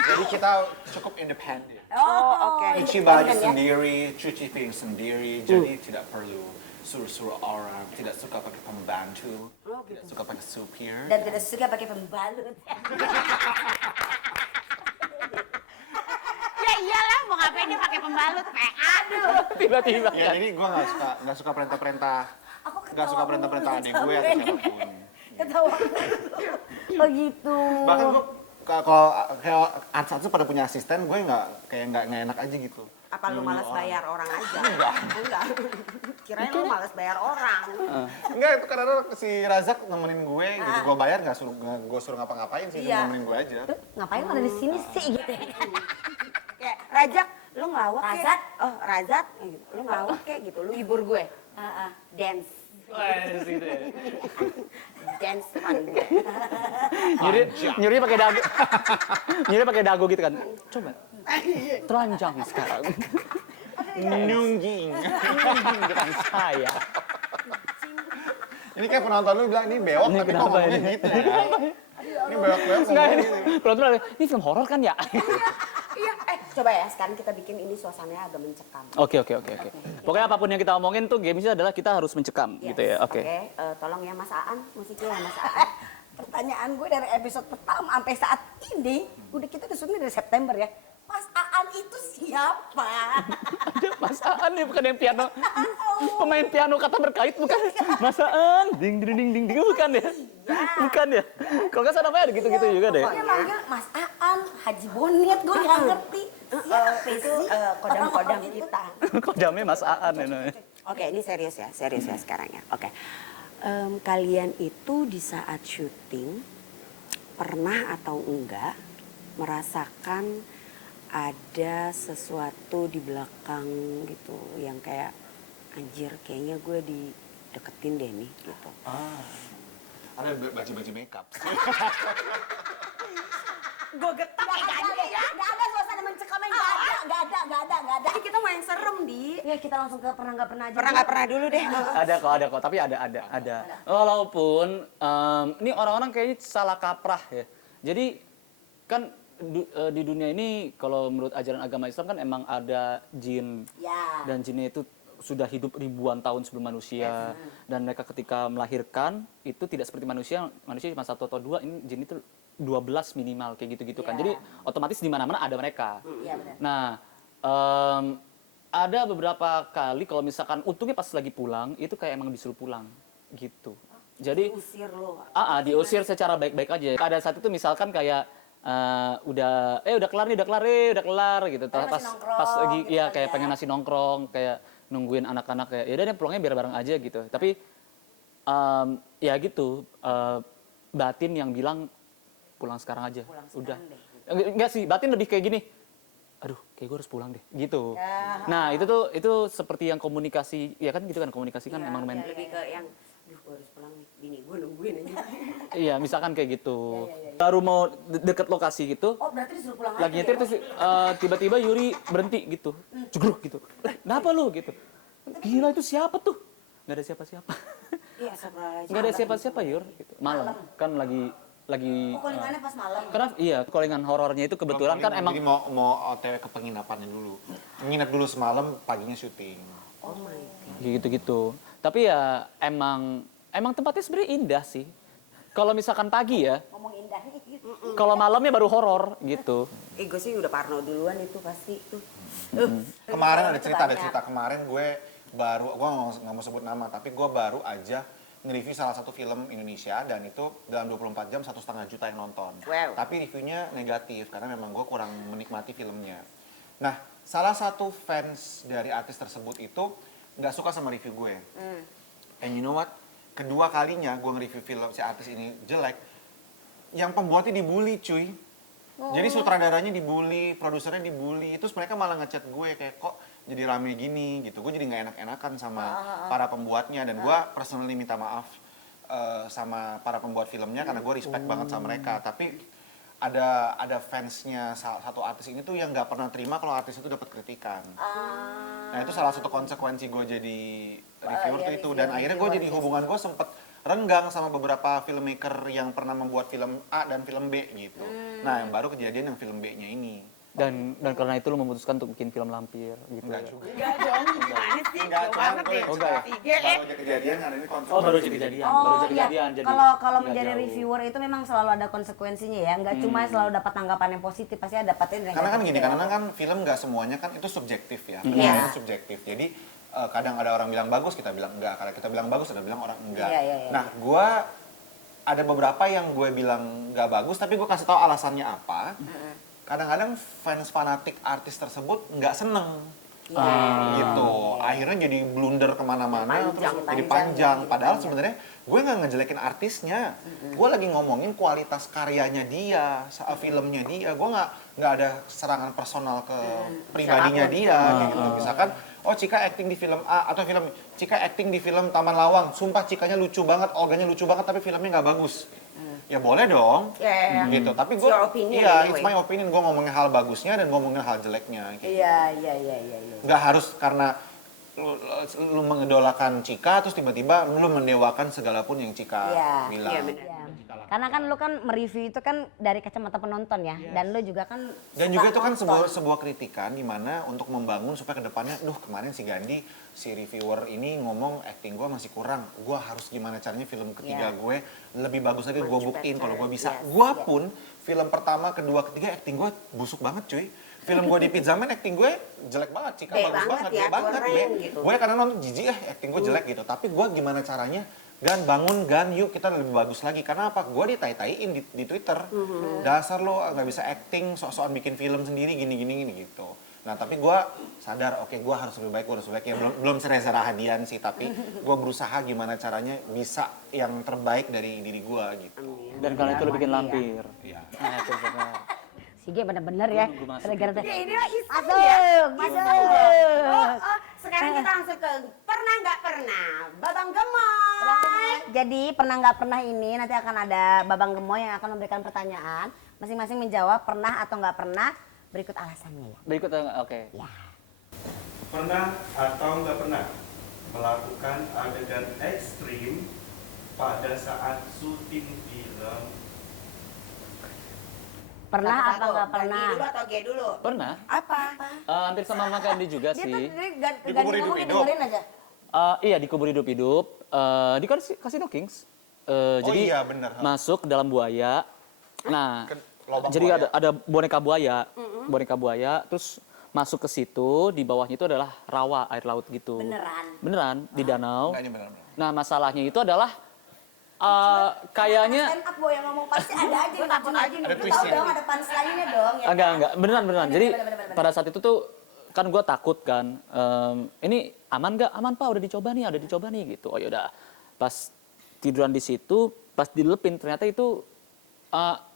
Jadi kita cukup independen. Oh, oke. Cuci baju sendiri, cuci piring sendiri, jadi tidak perlu suruh-suruh orang, tidak suka pakai pembantu, tidak suka pakai supir. Dan tidak suka pakai pembalut. Ya iyalah, mau ngapain dia pakai pembalut? Aduh. Tiba-tiba. Ya jadi gue nggak suka perintah-perintah, nggak suka perintah-perintah adik gue atau siapapun. Ketawa. Oh gitu. Bahkan gue kalau kayak artis pada punya asisten, gue nggak enak aja gitu. Apa lu malas bayar orang aja? Enggak. Kirain lu malas bayar orang. Enggak, itu karena si Razak nemenin gue gitu. Gue bayar nggak suruh ngapa-ngapain sih, Iya. nemenin gue aja. Ngapain lo ada di sini sih gitu. Kayak Rajak, lu ngelawak kayak, Razat? oh Razat, gitu. Lu ngelawak kayak gitu, lu hibur gue, dance, dance fun gue. Nyuri pakai dagu. Nyuri pakai dagu gitu kan. Coba. Telanjang sekarang. Nungging. Dengan saya. Ini kayak penonton lu bilang, ini bewok Ini tapi kok kenapa ngomongnya ini? gitu ya. Ini bewok-bewok Enggak, ngomongnya ini gitu. penonton bilang, ini film horor kan ya? Iya, coba ya sekarang kita bikin ini suasananya agak mencekam. Oke. Pokoknya apapun yang kita omongin tuh gamesnya adalah kita harus mencekam Yes, gitu ya. Oke. Tolong ya Mas Aan, musiknya ya Mas Aan. Pertanyaan gue dari episode pertama sampai saat ini, kita udah syuting dari September ya. Mas Aan itu siapa? Ada Mas Aan nih, bukan yang piano. Pemain piano kata berkait bukan? Mas Aan, ding ding ding ding ding bukan ya? Bukan ya? Kalau nggak salah namanya ada gitu-gitu juga deh. Dia manggil Mas Aan, Haji Bonit, gue nggak ngerti. Itu kodam-kodam kita. Kodamnya Mas Aan ya. Oke, ini serius ya sekarang ya. Oke. Kalian itu di saat syuting pernah atau enggak merasakan ada sesuatu di belakang gitu yang kayak anjir kayaknya gue dideketin deh nih gitu. Ada baju-baju makeup. Gue getak nggak ada suasana mencekamnya, nggak ada. Jadi kita mau yang serem di. Ya kita langsung ke pernah nggak pernah aja. Pernah nggak pernah dulu deh. Ada kok, tapi ada. Walaupun ini orang-orang kayaknya salah kaprah ya. Jadi kan di dunia ini kalau menurut ajaran agama Islam kan emang ada jin. Ya. Dan jinnya itu sudah hidup ribuan tahun sebelum manusia. Dan mereka ketika melahirkan itu tidak seperti manusia cuma 1 atau 2, ini jin itu 12 minimal kayak gitu-gitu kan. Jadi otomatis di mana-mana ada mereka. Iya benar. Nah, ada beberapa kali kalau misalkan untungnya pas lagi pulang itu kayak emang disuruh pulang gitu. Jadi Usir lo. diusir secara baik-baik aja. Pada saat itu misalkan kayak udah kelar gitu. Pas lagi gitu ya kali kayak ya. pengen nasi nongkrong, kayak nungguin anak-anak kayak ya udah deh pulangnya biar bareng aja gitu. Tapi ya gitu batin yang bilang pulang sekarang aja. Udah. Enggak sih, batin lebih kayak gini. Aduh, kayak gue harus pulang deh, gitu. Ya. Nah, itu seperti yang komunikasi, ya kan gitu kan, komunikasi kan emang main. Lebih ke yang gue harus pulang nih, bini gue nungguin aja. Iya, misalkan kayak gitu. Baru mau deket lokasi gitu, Oh berarti disuruh pulang lagi nyetir terus tiba-tiba Yuri berhenti gitu. Cugruk gitu. Kenapa lu gitu? Gila itu siapa tuh? Nggak ada siapa-siapa. Iya, astagfirullahaladzim. Nggak ada siapa-siapa, Yur. Gitu. Malam. Kan lagi Callingannya pas malam. karena iya, callingan horornya itu kebetulan kan emang Jadi mau OTW ke penginapannya dulu. Nginep dulu semalam, paginya syuting. Oh my god. gitu-gitu. Tapi ya emang tempatnya sebenarnya indah sih. Kalau misalkan pagi ya, Ngomong indah. kalau malamnya baru horor gitu. Gue sih udah parno duluan itu pasti tuh. Kemarin ada cerita kemarin gue nggak mau sebut nama, tapi gue baru aja nge-review salah satu film Indonesia dan itu dalam 24 jam 1,5 juta yang nonton. Wow. Tapi reviewnya negatif karena memang gue kurang menikmati filmnya. Nah, salah satu fans dari artis tersebut itu nggak suka sama review gue. And you know what? Kedua kalinya gue nge-review film si artis ini jelek, yang pembuatnya dibully cuy. Jadi sutradaranya dibully, produsernya dibully, terus mereka malah ngechat gue kayak kok jadi rame gini gitu. Gue jadi nggak enak-enakan sama para pembuatnya dan gue personally minta maaf sama para pembuat filmnya karena gue respect banget sama mereka. Tapi ada fansnya satu artis ini tuh yang nggak pernah terima kalau artis itu dapat kritikan. Nah itu salah satu konsekuensi gue jadi reviewer tuh itu dan akhirnya gue jadi hubungan gue sempet renggang sama beberapa filmmaker yang pernah membuat film A dan film B gitu. Nah yang baru kejadian yang film B-nya ini. Dan karena itu lo memutuskan untuk bikin film lampir gitu. Enggak Ya. juga. Enggak dong, gimana sih? Enggak, Jauh cuman banget gue ya. Oh, enggak ya? baru aja kejadian karena ini konsekuensi. Oh, baru aja kejadian. baru aja iya. kejadian. Jadi Kalau nggak menjadi jauh. reviewer itu memang selalu ada konsekuensinya ya, nggak cuma selalu dapat tanggapan yang positif, pasti ada dapatin yang Karena kan negatif gini, ya. karena kan film nggak semuanya kan itu subjektif ya. Iya. Itu subjektif. Jadi kadang ada orang bilang bagus, kita bilang enggak. Kalau kita bilang bagus, ada bilang orang enggak. Iya, iya, iya. Nah, gue ada beberapa yang gue bilang nggak bagus, tapi gue kasih tahu alasannya apa. Kadang-kadang fans fanatik artis tersebut nggak seneng. Iya. Gitu. akhirnya jadi blunder kemana-mana, terus Panjang, jadi panjang, panjang. ya. Padahal sebenarnya gue nggak ngejelekin artisnya, gue lagi ngomongin kualitas karyanya dia, filmnya dia. Gue nggak ada serangan personal ke pribadinya Siapapun. dia. Gitu. Misalkan, oh Cika acting di film A atau Cika acting di film Taman Lawang, sumpah Cikanya lucu banget, Olganya lucu banget, tapi filmnya nggak bagus. Ya boleh dong, Ya, gitu. Tapi It's gue, your opinion iya, anyway. it's my opinion. Gue ngomongin hal bagusnya dan ngomongin hal jeleknya. Gitu. Iya. Nggak harus karena lu mengidolakan Cika terus tiba-tiba lu mendewakan segala pun yang Cika Iya, bilang. iya benar. Iya. Karena kan lu kan mereview itu kan dari kacamata penonton ya, dan lu juga kan Dan suka juga itu kan nonton. sebuah kritikan di mana untuk membangun supaya kedepannya, duh kemarin si Gandhi, si reviewer ini ngomong acting gue masih kurang, gue harus gimana caranya film ketiga Yeah. gue lebih bagus lagi, gue Much buktiin better. kalau gue bisa. Yes, Gue yes. pun film pertama, kedua, ketiga acting gue busuk banget cuy. Film gue di Pizza Man acting gue jelek banget, Cika Be bagus banget banget, ya, be banget, keren be. gitu. Gue karena nonton jijik acting gue jelek gitu, tapi gue gimana caranya, Gan bangun, Gan yuk kita lebih bagus lagi. Karena apa? Gue ditai-taiin di Twitter. Dasar lo nggak bisa acting, sok-sokan bikin film sendiri gini-gini gitu. Nah tapi gue sadar, oke gue harus lebih baik, gue harus lebih baik. Ya belum Reza Rahadian sih, tapi gue berusaha gimana caranya bisa yang terbaik dari diri gue gitu. Dan karena itu lo bikin lampir. Iya. Nah, itu benar. Si G bener-bener ya. Gua masuk. Gara-gara Ya, ini iseng Masuk, ya. masuk. Sekarang kita langsung ke pernah nggak pernah, Babang Gemoy. Jadi pernah nggak pernah ini nanti akan ada Babang Gemoy yang akan memberikan pertanyaan. Masing-masing menjawab pernah atau nggak pernah. Berikut alasannya ya. Berikut, oke. Pernah atau nggak pernah melakukan adegan ekstrim pada saat syuting film? Pernah Satu-satu. apa nggak pernah? Gandhi dulu atau G dulu? Pernah. Apa? Hampir sama sama Kandi juga Dia sih. tuh dari Dikubur ngomong hidup-hidup. dengerin aja. Iya, dikubur hidup-hidup. Di Casino Kings. Jadi iya, bener. masuk ke dalam buaya. Nah, Ke lubang jadi buaya. ada boneka buaya, terus masuk ke situ, di bawahnya itu adalah rawa, air laut gitu. Beneran? Di danau. Enggak, ini benar-benar. Nah, masalahnya itu adalah kayaknya Stand up boy yang ngomong pasti ada aja. Gue takut aja nih. Ada Lu tahu twistnya. dong ada punchline-nya dong. Ya enggak, beneran. Jadi bener. pada saat itu tuh kan gue takut kan, ini aman nggak? Aman Pak, udah dicoba nih gitu. Oh yaudah, pas tiduran di situ, pas dilepin ternyata itu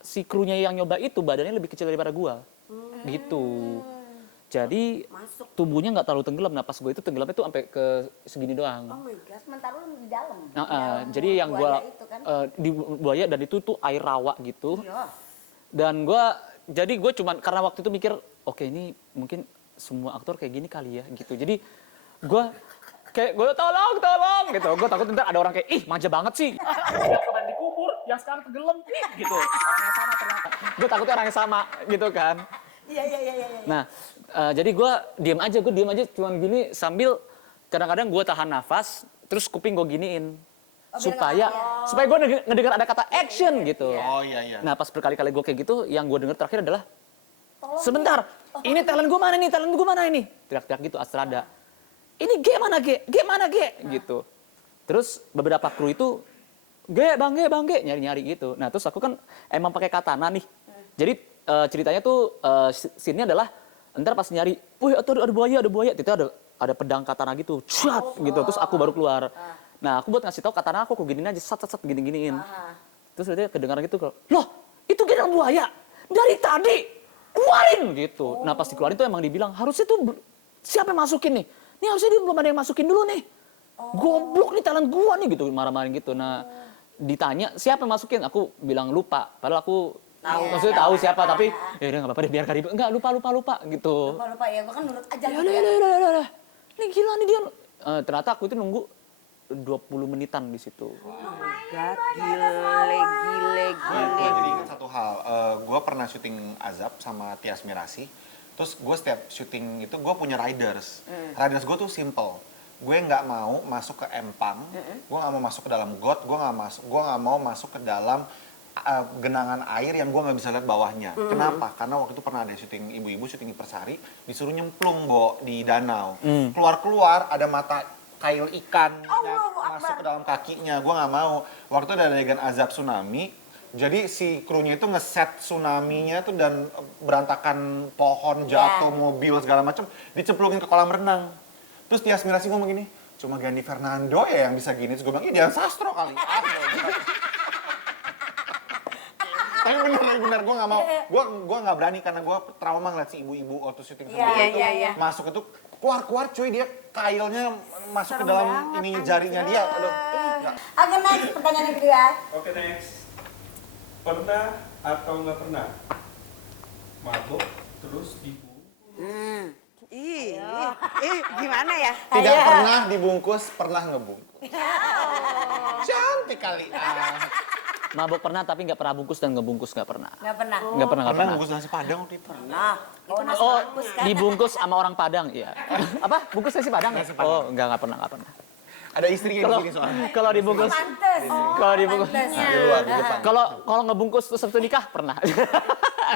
si krunya yang nyoba itu badannya lebih kecil daripada gue, gitu. Jadi Masuk. tubuhnya nggak terlalu tenggelam. Nah pas gue itu tenggelamnya tuh sampai ke segini doang. Oh my god, sementara lu di dalam. Jadi yang gue buaya itu kan. di buaya dan itu tuh air rawa gitu. Iya. Dan jadi gue cuman karena waktu itu mikir, oke ini mungkin semua aktor kayak gini kali ya gitu. Jadi gue tolong gitu. Gue takut ntar ada orang kayak, ih manja banget sih. Yang kemarin dikubur, yang sekarang tenggelam, gitu. Orang yang sama ternyata. Gue takutnya orang yang sama gitu kan. Iya. Nah, jadi gue diem aja cuman gini sambil kadang-kadang gue tahan nafas, terus kuping gue giniin. Supaya gue ngedengar ada kata action gitu. Oh iya. Nah pas berkali-kali gue kayak gitu, yang gue denger terakhir adalah, sebentar, ini talent gue mana ini? Teriak-teriak gitu, Astrada. Ini G mana G? Gitu. Terus beberapa kru itu, Bang G, nyari-nyari gitu. Nah terus aku kan emang pakai katana nih. Jadi ceritanya tuh, scene-nya adalah, ntar pas nyari, wih ada buaya, itu ada pedang katana gitu, cat gitu. Terus aku baru keluar. Nah aku buat ngasih tahu katana aku giniin aja, sat gini-giniin. Terus dia kedengaran gitu, loh itu gedang buaya, dari tadi, keluarin gitu. Nah pas dikeluarin tuh emang dibilang, harusnya tuh siapa yang masukin nih? Ini harusnya dia belum ada yang masukin dulu nih. Goblok nih talent gua nih gitu, marah-marahin gitu. Nah ditanya siapa yang masukin, aku bilang lupa. Padahal aku maksudnya tahu siapa, tapi ya udah nggak apa-apa deh biar gak ribet. Enggak, lupa gitu. Lupa ya, gue kan nurut aja Ya gitu ya. udah. Ini gila nih dia. Ternyata aku itu nunggu 20 menitan di situ. Gile. Gue jadi ingat satu hal, gue pernah syuting Azab sama Tias Mirasih. Terus gue setiap syuting itu gue punya riders. Riders gue tuh simple. Gue nggak mau masuk ke empang, gue nggak mau masuk ke dalam got, gue nggak mau masuk ke dalam genangan air yang gue nggak bisa lihat bawahnya. Kenapa? Karena waktu itu pernah ada syuting ibu-ibu, syuting di Persari, disuruh nyemplung di danau. Keluar-keluar ada mata kail ikan yang masuk ke dalam kakinya. Gue nggak mau. Waktu itu ada adegan Azab tsunami. Jadi si krunya itu ngeset tsunami-nya tuh dan berantakan pohon jatuh, mobil segala macam, dicemplungin ke kolam renang. Terus Tias Mirasih ngomong gini, cuma Gandhi Fernando ya yang bisa gini. Terus gue bilang, Dian Sastro kali. Tapi bener, gue gak mau, gue gak berani karena gue trauma ngeliat si ibu-ibu waktu syuting sama dia itu masuk itu keluar cuy, dia kailnya masuk ke dalam ini jarinya dia. Aduh. Oke, next pertanyaan yang kedua. Oke, next. Pernah atau nggak pernah mabuk terus dibungkus? Gimana ya? Tidak pernah dibungkus, pernah ngebungkus. Cantik kali. Mabok pernah tapi nggak pernah bungkus dan ngebungkus nggak pernah. Nggak pernah. Nggak pernah. Pernah bungkus nasi Padang waktu itu. Nah, itu nasi Oh, bungkus kan? dibungkus sama orang Padang, iya. Apa? Bungkus nasi Padang? Oh, nggak pernah. Ada istrinya Kalau di sini soalnya. kalau dibungkus, Pantes. kalau dibungkus, Pantesnya. Di luar, di depan. kalau ngebungkus terus habis itu nikah pernah.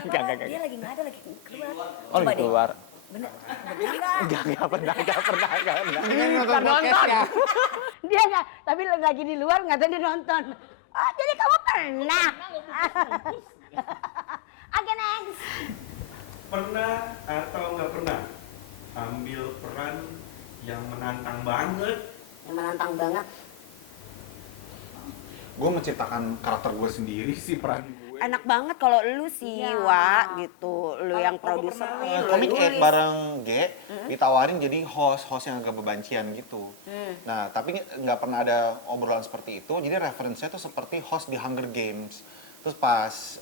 Enggak. Dia lagi nggak ada, lagi keluar. Oh, Coba deh. keluar. Bener nggak? Enggak pernah. Nonton podcast ya. Dia nggak, tapi lagi di luar nggak tahu dia nonton. Oh, jadi kamu pernah? Oke, next. Pernah atau nggak pernah ambil peran yang menantang banget? Yang menantang banget. Gue menciptakan karakter gue sendiri sih peran gue. Enak banget kalau lu sih, Wak, gitu. Lu yang produserin, lu Komik nulis. bareng G ditawarin jadi host yang agak bebancian gitu. Nah tapi nggak pernah ada obrolan seperti itu. Jadi referensinya tuh seperti host di Hunger Games. Terus pas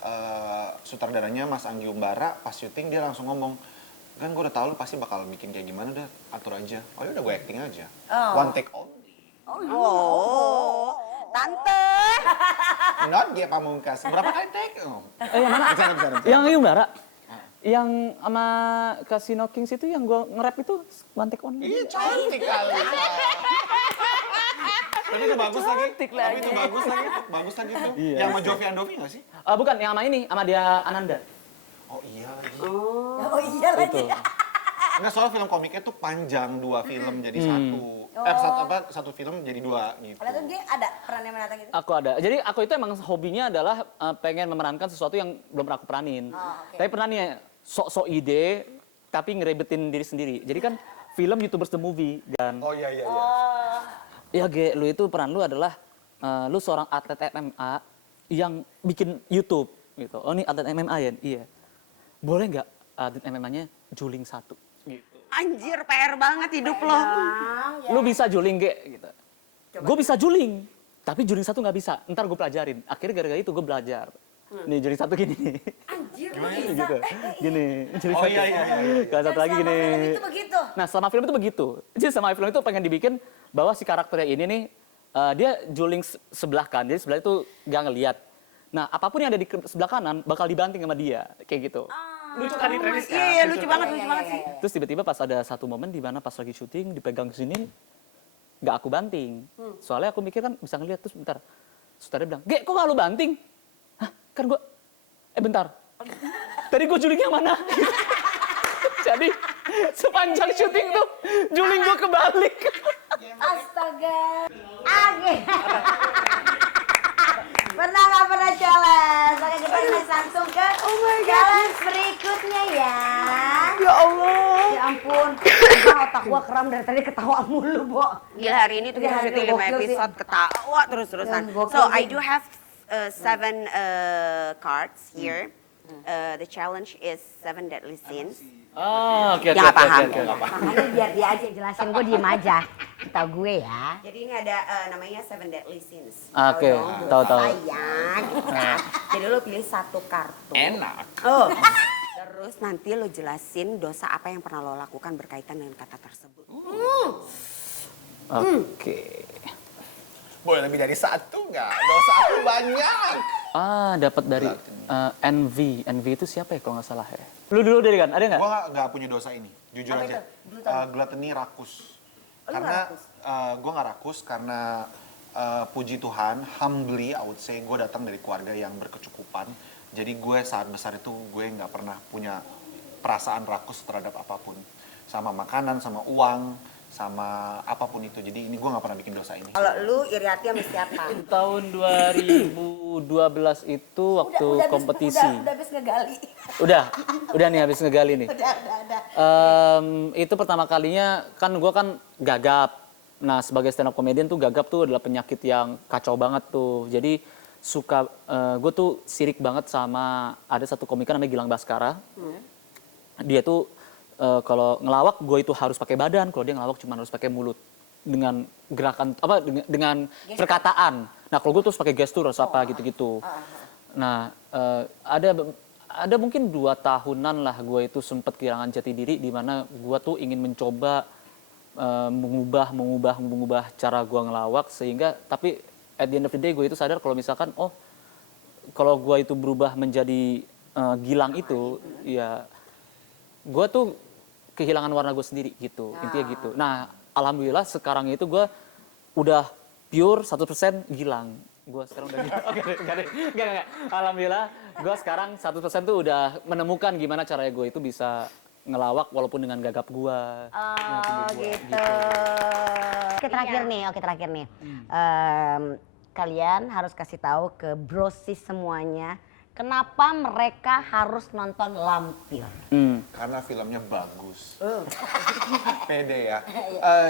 sutradaranya Mas Anggi Umbara pas syuting dia langsung ngomong, kan gue udah tahu lu pasti bakal bikin kayak gimana, udah atur aja. Oh ya udah gue acting aja. One take only. Oh, tante. Not dia pamungkas. Berapa kali take? Oh. Yang mana? Bercanda. Yang Yumbara. Yang sama Casino Kings itu yang gua nge-rap itu one take only. Iya cantik kali. Tapi itu bagus lagi. Tapi itu bagus lagi. Bagus lagi tuh. Iya. Yang sama Jovi Andovi nggak sih? Bukan, yang sama ini, sama dia Ananda. Oh iya lagi. Oh iya lagi. Itu. Enggak, soal film komiknya tuh panjang, 2 film jadi satu. Satu film jadi 2 gitu. Kalau itu dia ada peran yang menantang gitu. Aku ada. Jadi aku itu emang hobinya adalah pengen memerankan sesuatu yang belum pernah aku peranin. Tapi pernah nih sok-sok ide, tapi ngerebetin diri sendiri. Jadi kan film YouTubers the Movie dan Oh iya. ya Ge, lu itu peran lu adalah lu seorang atlet MMA yang bikin YouTube gitu. Oh ini atlet MMA ya? Iya. Boleh nggak atlet MMA-nya juling 1? Gitu. Anjir, PR banget hidup lo. Lu bisa juling Ge gitu. Gue bisa juling, tapi juling 1 nggak bisa. Ntar gue pelajarin. Akhirnya gara-gara itu gue belajar. Nih juling 1 gini nih. Anjir, Gitu. Gini, juling Oh 1. iya. Kalau satu lagi gini. Itu begitu. Nah, selama film itu begitu. Jadi selama film itu pengen dibikin bahwa si karakternya ini nih dia juling sebelah kan. Jadi sebelah itu nggak ngelihat. Nah, apapun yang ada di sebelah kanan bakal dibanting sama dia, kayak gitu. Lucu kan di premis kan? Iya, lucu banget sih. Terus tiba-tiba pas ada satu momen di mana pas lagi syuting dipegang sini nggak aku banting. Soalnya aku mikir kan bisa ngeliat, terus bentar. Sutradara bilang, "Ge, kok nggak lu banting?" Hah, kan gua bentar. Tadi gua juling yang mana? Jadi sepanjang syuting tuh juling gua kebalik. Astaga. Oke. Pernah nggak pernah challenge? Oke, kita next langsung ke challenge berikutnya ya. Ya Allah. Ya ampun, sumpah otak gua kram dari tadi ketawa mulu, Bo. Gila, hari ini tuh kita Gila, syuting itu 5 gokil sih. episode ketawa terus-terusan. Gokil So, sih. I do have 7 cards here. The challenge is 7 deadly sins. Oh, oke. Yang nggak paham. Makanya biar dia aja jelasin, gue diem aja. Kita gue ya. Jadi ini ada namanya 7 deadly sins. Oke, tahu. Sayang, gitu kan. Jadi lo pilih satu kartu. Enak. Oh. Terus nanti lo jelasin dosa apa yang pernah lo lakukan berkaitan dengan kata tersebut. Oke. Boleh lebih dari 1 nggak? Dosa aku banyak. Dapat dari NV. NV itu siapa ya kalau nggak salah ya? Lu dulu dari kan, ada nggak? Gue nggak punya dosa ini, jujur Apa aja. itu? Gluttony rakus. Oh, lu Karena nggak rakus? gue nggak rakus karena puji Tuhan, humbly I would say gue datang dari keluarga yang berkecukupan. Jadi gue saat besar itu gue nggak pernah punya perasaan rakus terhadap apapun. Sama makanan, sama uang, sama apapun itu. Jadi ini gue nggak pernah bikin dosa ini. Kalau lu iri hati sama siapa? Tahun 2012 itu waktu kompetisi. Udah habis ngegali. Udah nih habis ngegali nih. Udah. Itu pertama kalinya kan gue kan gagap. Nah sebagai stand up comedian tuh gagap tuh adalah penyakit yang kacau banget tuh. Jadi gue tuh sirik banget sama ada satu komika namanya Gilang Baskara. Dia tuh kalau ngelawak gue itu harus pakai badan, kalau dia ngelawak cuma harus pakai mulut dengan gerakan apa dengan perkataan. Nah kalau gue terus pakai gestur harus apa gitu-gitu. Nah ada mungkin 2 tahunan lah gue itu sempat kehilangan jati diri di mana gue tuh ingin mencoba mengubah cara gue ngelawak sehingga tapi at the end of the day gue itu sadar kalau misalkan kalau gue itu berubah menjadi Gilang itu ya gue tuh kehilangan warna gue sendiri gitu, intinya gitu. Nah, alhamdulillah sekarang itu gue udah pure 100% Gilang. Gue sekarang udah enggak. Alhamdulillah gue sekarang 100% tuh udah menemukan gimana caranya gue itu bisa ngelawak walaupun dengan gagap gue. Gitu. Oke terakhir nih. Kalian harus kasih tahu ke brosis semuanya kenapa mereka harus nonton Lampir. Karena filmnya bagus. Pede ya.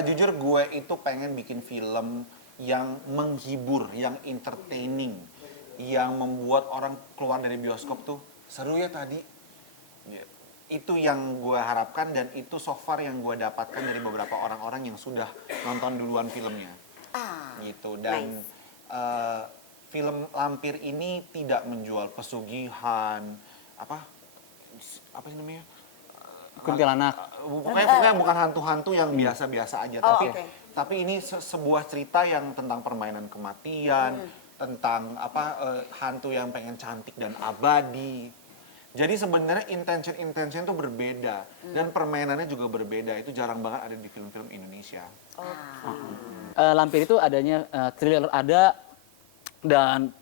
Jujur gue itu pengen bikin film yang menghibur, yang entertaining, yang membuat orang keluar dari bioskop tuh seru ya tadi. Itu yang gue harapkan dan itu so far yang gue dapatkan dari beberapa orang-orang yang sudah nonton duluan filmnya. Gitu dan film Lampir ini tidak menjual pesugihan apa sih namanya? Kuntilanak. Pokoknya bukan hantu-hantu yang biasa-biasa aja, tapi ini sebuah cerita yang tentang permainan kematian, tentang hantu yang pengen cantik dan abadi. Jadi sebenarnya intention itu berbeda dan permainannya juga berbeda. Itu jarang banget ada di film-film Indonesia. Lampir itu adanya thriller ada dan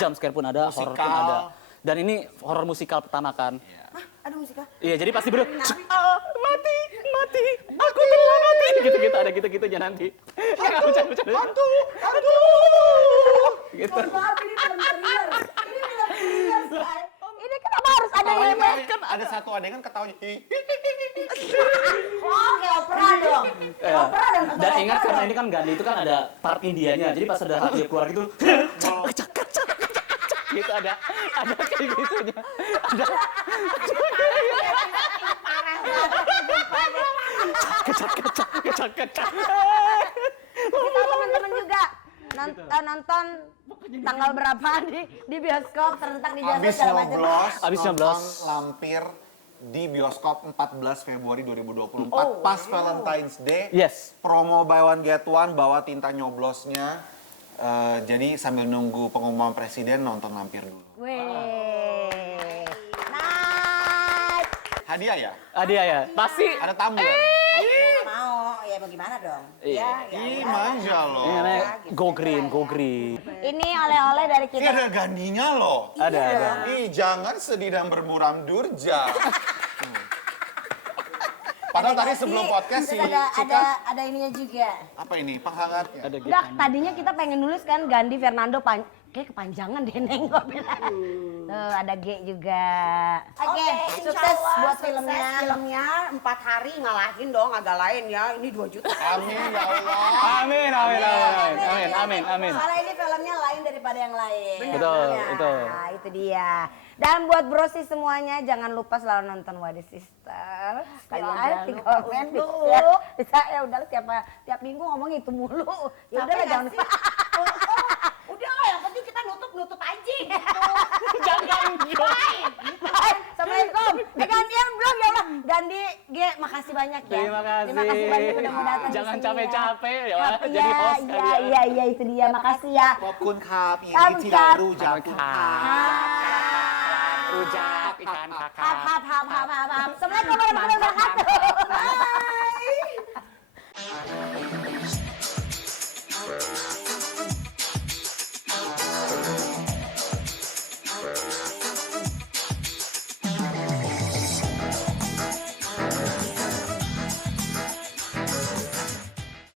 jump scare pun ada, horror pun ada. Dan ini horror musikal pertama kan. Aduh musikal. Iya, jadi pasti mati, aku telah mati. Gitu-gitu ada gitu-gitunya nanti. Hantu. Gitu. Maaf ini film serius. Ini film serius. Ini kenapa harus ada yang Kan ada satu adegan ketawanya. Oh, kayak opera dong. Ya. Dan ingat karena ini kan Gandhi itu kan ada part Indianya. Jadi pas ada dia keluar gitu, gitu ada kayak gitunya. Kecak. kita teman-teman juga nonton tanggal berapa di bioskop serentak di bioskop Abis segala macam. Abis nonton 19. Lampir di bioskop 14 Februari 2024 pas Valentine's Day. Yes. Promo buy one get one, bawa tinta nyoblosnya. Jadi sambil nunggu pengumuman presiden nonton Lampir dulu. Wih. Nice. Hadiah ya? Hadiah ya. Pasti Ada tumbler. Mau, ya bagaimana dong? Iya. Ih, manja loh. Ini namanya go green. Ini oleh-oleh dari Ini kita. ada gandinya loh. Ada. Ih, jangan sedih dan bermuram durja. Padahal tadi sebelum podcast si Terus ada ininya juga. apa ini? Penghangatnya. Ada Udah, tadinya kita pengen nulis kan Gandhi Fernando kayak kepanjangan deh Neng gua bilang. Tuh ada G juga. Oke, sukses buat filmnya. Filmnya 4 hari ngalahin dong, agak lain ya. Ini 2 juta. Amin ya Allah. Amin. Soalnya ini filmnya lain daripada yang lain. Betul, Ya, betul. Nah, itu dia. Dan buat brosis semuanya jangan lupa selalu nonton What is Sister. Kalian di komen bisa ya udah tiap minggu ngomong itu mulu. Ya udah lah jangan. Udah lah, yang penting kita nutup aja gitu. Jangan Bye. Assalamualaikum. Gantian belum ya Allah. Gandhi, G, makasih banyak ya. Terima kasih. Terima kasih banyak udah mau datang. Jangan di sini capek-capek ya, ya. jadi host kalian. Iya, itu dia. Makasih ya. ขอบคุณครับ ขอบคุณครับ รู้จักคุณครับ Rujak ikan kakak. Hap. Assalamualaikum warahmatullahi wabarakatuh.